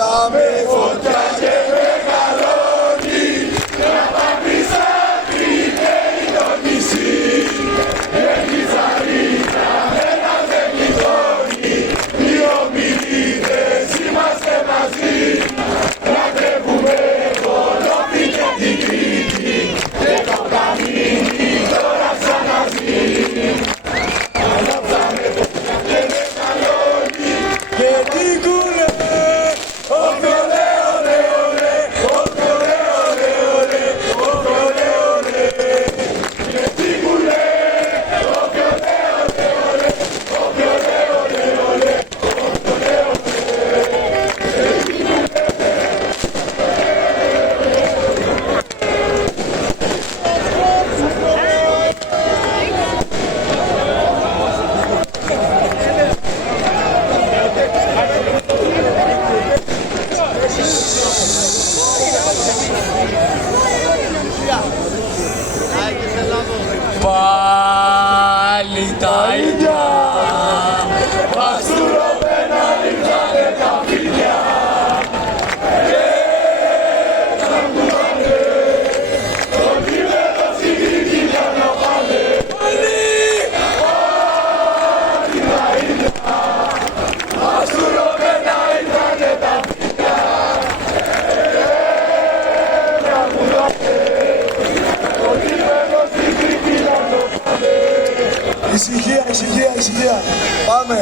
Ανάψαμε φωτιά και μεγαλώνει, να παπίσα κρυφαίει το νησί. Έχει τσαρίνα, ένας δεν πληθώνει, οι ομιλίτες είμαστε μαζί. Λατρεύουμε Κολόμπη και την Κρήτη, και το καμίνι τώρα ξαναζεί. Ανάψαμε φωτιά και μεγαλώνει, και την κουλέ. Πάλι τα ίδια, παστούρωμένα ήρθανε τα φίλια και τραγουδάνε το κείμενο στην Κρήτη για να πάνε. Πάλι τα ίδια, παστούρωμένα ήρθανε τα φίλια και τραγουδάνε το κείμενο στην Κρήτη για να πάνε. Ησυχία, ησυχία, ησυχία. Πάμε.